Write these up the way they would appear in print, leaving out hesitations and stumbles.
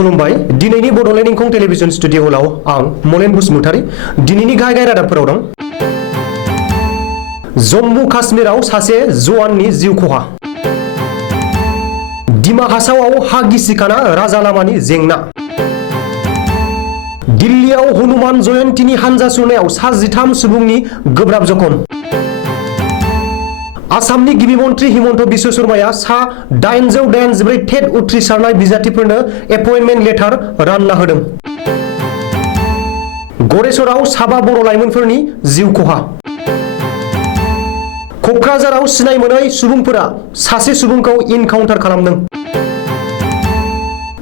खुलुमबाय दिनैनि Bodoland इंखं television studio हलाव आं मलेन बसुमतारी दिनैनि गाहाय रादाबफोराव दं। जम्मु काश्मीराव सासे जवाननि जिउ खहा। दिमा हासावआव हा गिसिखाना राजा लामानि जेंना। दिल्लीयाव हनुमान जयन्तीनि हानजा सुरनायाव सा 13 सुबुंनि गोब्राब जखम। आसामनि गिबि मन्थ्रि हिमन्त बिश्व शर्माया सा 884 टेट उथ्रिसारनाय बिजाथिफोरनो एपइन्टमेन्ट लेटार रानना होदों। गरेसराव साबा बर' लाइमोनफोरनि जिउ खहा। कक्राझाराव सिनाय मोनै सुबुंफोरा सासे सुबुंखौ इनकाउन्टार खालामदों।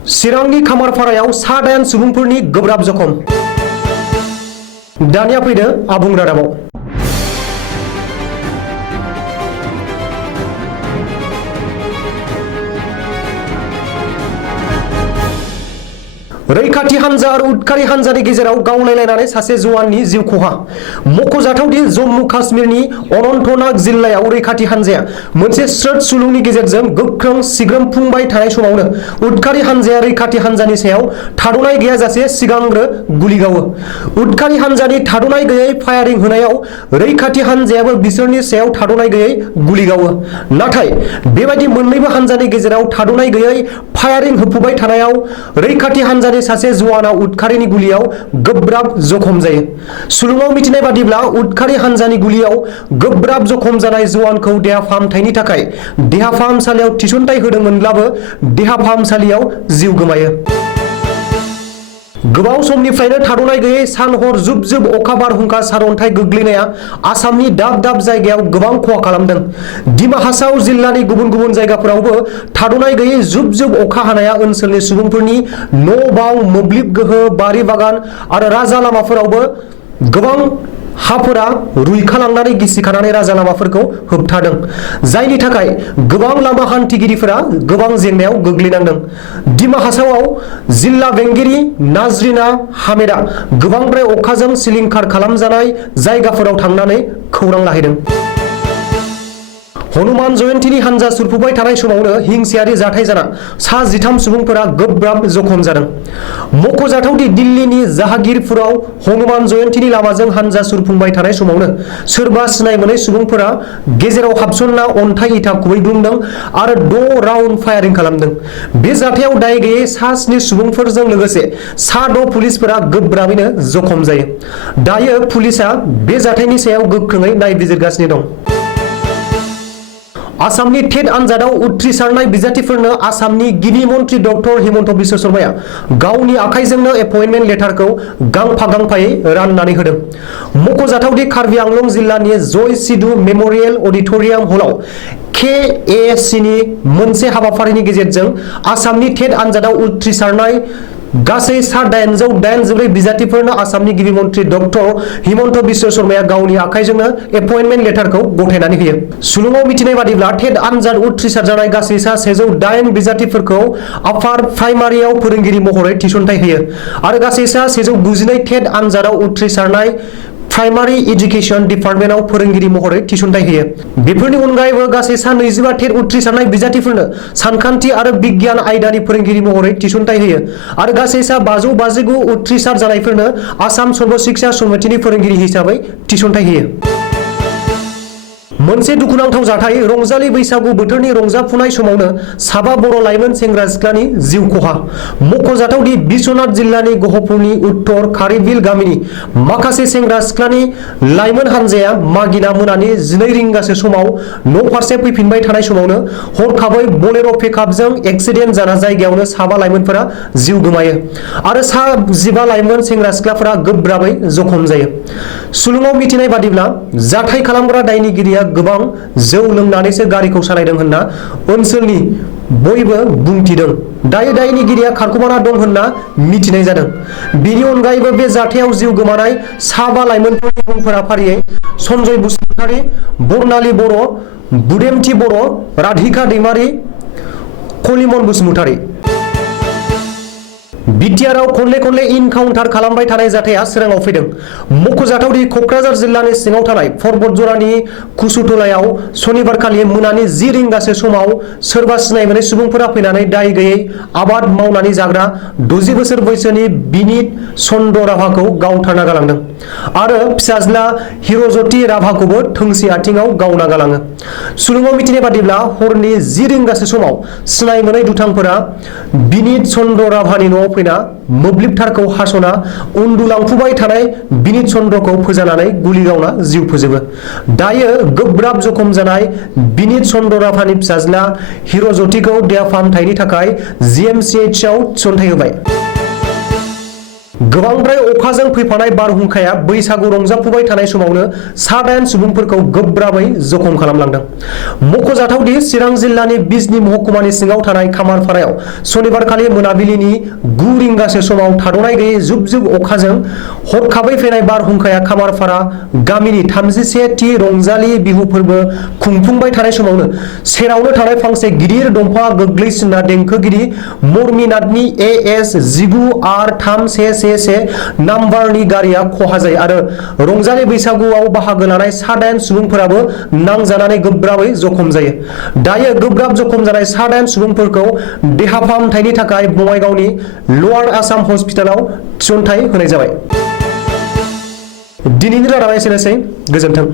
चिरांनि खामारपारायाव सा 8 सुबुंफोरनि गोब्राब जखम। दानिया फैदो आबुं रादाबाव। रैखाथि हानजा आरो उदखारि हानजानि गेजेराव गावलायलायनानै सासे जवाननि जिउ खहा। मख'जाथावदि जम्मु काश्मीरनि अनन्तनाग जिल्लायाव रैखाथि हानजाया मोनसे स्रोत सुलुंनि गेजेरजों गोख्रों सिग्रोमफुंबाय थानाय समावनो उदखारि हानजाया रैखाथि हानजानि सायाव थाद'नाय गैयाजासे सिगांग्रो गुलि गावो। उदखारि हानजानि थाद'नाय गैयै फायारिं होनायाव रैखाथि हानजायाबो बिसोरनि सायाव थाद'नाय गैयै गुलि गावो। नाथाय बेबायदि मोन्नैबो हानजानि गेजेराव थाद'नाय गैयै फायारिं होफुबाय थानायाव रैखाथि हानजानि सासे जवाना उदखारिनि गुलियाव गोब्राब जखम जायो। सुलुङाव मिथिनाय बादिब्ला उदखारि हानजानि गुलियाव गोब्राब जखम जानाय जवानखौ देहा फाहामथायनि थाखाय देहा फाहामसालियाव थिसनथाय होदोंमोनब्लाबो देहा फाहामसालियाव जिउ गोमायो। गोबाव समनिफ्रायनो थाद'नाय गैयै सान हर जुब जुब अखा बारहुंखा सारअन्थाइ गोग्लैनाया आसामनि दाब दाब जायगायाव गोबां खहा खालामदों। दिमा हासाव जिल्लानि गुबुन गुबुन जायगाफोरावबो थाद'नाय गैयै जुब जुब अखा हानाया ओनसोलनि सुबुंफोरनि न' बां, मोब्लिब गोहो, बारि बागान आरो राजा लामाफोरावबो गोबां हाफोरा रुइखालांनानै गिसिखानानै राजा लामाफोरखौ होबथादों, जायनि थाखाय गोबां लामा हान्थिगिरिफोरा गोबां जेंनायाव गोग्लैनांदों। दिमा हासावआव जिल्ला बेंगिरि नाजरिना हामेदा गोबांद्राय अखाजों सिलिंखार खालामजानाय जायगाफोराव थांनानै खौरां लाहैदों। हनुमान जयन्तीनि हानजा सुरफुबाय थानाय समावनो हिंसायारि जाथाय जाना सा 13 सुबुंफोरा गोब्राब जखम जादों। मख'जाथावदि दिल्लीनि जाहांगीरपुराव हनुमान जयन्तीनि लामाजों हानजा सुरफुंबाय थानाय समावनो सोरबा सिनाय मोनै सुबुंफोरा गेजेराव हाबसनना अन्थाइ इथा खुबैग्लुंदों आरो 6 राउन्ड फायारिं खालामदों। बे जाथायाव दाय गैयै सा 7 सुबुंफोरजों लोगोसे सा 6 पुलिसफोरा गोब्राबैनो जखम जायो। दायो पुलिसआ बे जाथायनि सायाव गोख्रोङै नायबिजिरगासिनो दं। आसामनि टेट आनजादाव उथ्रिसारनाय बिजाथिफोरनो आसामनि गिबि मन्थ्रि डक्टर हिमन्त बिश्व शर्माया गावनि आखाइजोंनो एपइन्टमेन्ट लेटारखौ गांफा गांफायै राननानै होदों। मख'जाथावदि कार्बि आंलं जिल्लानि जय सिधु मेम'रियेल अडिट'रियाम हलाव KASनि मोनसे हाबाफारिनि गेजेरजों आसामनि टेट आनजादाव उथ्रिसारनाय गासै सा 884 बिजाथिफोरनो आसामनि गिबि मन्थ्रि डक्टर हिमन्त बिश्व शर्माया गावनि आखाइजोंनो एपइन्टमेन्ट लेटारखौ गथायनानै होयो। सुलुङाव मिथिनाय बादिब्ला टेट आनजाद उथ्रिसार जानाय गासै सा 108 बिजाथिफोरखौ आपार प्राइमारियाव फोरोंगिरि महरै थिसनथाय होयो आरो गासै सा 192 टेट आनजादाव उथ्रिसारनाय प्राइमारि इडुकेसन डिपार्टमेन्टआव फोरोंगिरि महरै थिसनथाय होयो। बेफोरनि अनगायैबो गासै सा 25 टेट उथ्रिसारनाय बिजाथिफोरनो सानखान्थि आरो बिगियान आयदानि फोरोंगिरि महरै थिसनथाय होयो आरो गासै सा 559 उथ्रिसार जानायफोरनो आसाम सर्व शिक्षा समितिनि फोरोंगिरि हिसाबै थिसनथाय होयो। मोनसे दुखुनांथाव जाथाय रंजालि बैसागु बोथोरनि रंजाफुनाय समावनो साबा बर' लाइमोन सेंग्रा सिख्लानि जिउ खहा। मख'जाथावदि बिश्वनाथ जिल्लानि गहपुरनि उत्तर खारिबिल गामिनि माखासे सेंग्रा सिख्लानि लाइमोन हानजाया मागिना मोनानि 12 रिंगासो समाव न' फारसे फैफिनबाय थानाय समावनो हरखाबै बोलेर' पिकआपजों एक्सिडेन्ट जाना जायगायावनो साबा लाइमोनफोरा जिउ गोमायो आरो सा 15 लाइमोन सेंग्रा सिख्लाफोरा गोब्राबै जखम जायो। सुलुङाव मिथिनाय बादिब्ला जाथाय खालामग्रा दायनिगिरिया गोबां जौ लोंनानैसो गारिखौ सालायदों होनना ओनसोलनि बयबो बुंथिदों। दायो दायनिगिरिया खारखुमाना दं होनना मिथिनाय जादों। बेनि अनगायैबो बे जाथायाव जिउ गोमानाय साबा लाइमोनफोरनि मुंफोरा फारियै सन्जय बसुमतारी, बर्नाली बर', बुदेमथि बर', राधिका दैमारी, कलिमन बसुमतारी। बिटिआरआव खनले इनकाउन्टार खालामबाय थानाय जाथाया सोराङाव फैदों। मख'जाथावदि क'क्राझार जिल्लानि सिङाव थानाय परबतजरानि कुसुटलायाव सनिबारखालि मोनानि 10 रिंगासो समाव सोरबा सिनायमोनै सुबुंफोरा फैनानै दाय गैयै आबाद मावनानै जाग्रा 60 बोसोर बैसोनि बिनित चन्द्र राभाखौ गावथारना गालांदों आरो फिसाज्ला हिर'ज्यति राभाखौबो थोंसे आथिङाव गावना गालाङो। सुलुङाव मिथिनाय बादिब्ला हरनि 10 रिंगासो समाव सिनायमोनै दुथांफोरा बिनित चन्द्र राभानि न'आव फैना मोब्लिब थारखौ हास'ना उन्दुलांफुबाय थानाय बिनित चन्द्रखौ फोजानानै गुलि गावना जिउ फोजोबो। दायो गोब्राब जखम जानाय बिनित चन्द्र राभानि फिसाज्ला हिर'ज्यतिखौ देहा फाहामथायनि थाखाय GMCHआव थिसनथाइ होबाय। गोबांद्राय अखाजों फैफानाय बारहुंखाया बैसागु रंजाफुबाय थानाय समावनो 7 सुबुंफोरखौ गोब्राबै जखम खालामलांदों। मख'जाथावदि चिरां जिल्लानि बिजनी महकुमानि सिङाव थानाय खामारपारायाव सनिबारखालि मोनाबिलिनि 9 रिंगासो समाव थाद'नाय गैयै जुब जुब अखाजों हरखाबै फैनाय बारहुंखाया खामारपारा गामिनि 31थि रंजालि बिहु फोरबो खुंफुंबाय थानाय समावनो सेरावनो थानाय फांसे गिदिर दंफाङा गोग्लैसिनना देंखोगिरि मरमिनाथनि AS 19R311 नाम्बारनि गारिया खहा जायो आरो रंजालि बैसागुआव बाहागो लानाय 7 सुबुंफोराबो नांजानानै गोब्राबै जखम जायो। दायो गोब्राब जखम जानाय 7 सुबुंफोरखौ देहा फाहामथायनि थाखाय बङाइगावनि लवार आसाम हस्पिटालाव थिसनथाइ होनाय जाबाय। दिनैनि रादाबा एसेनोसै। गोजोन्थों।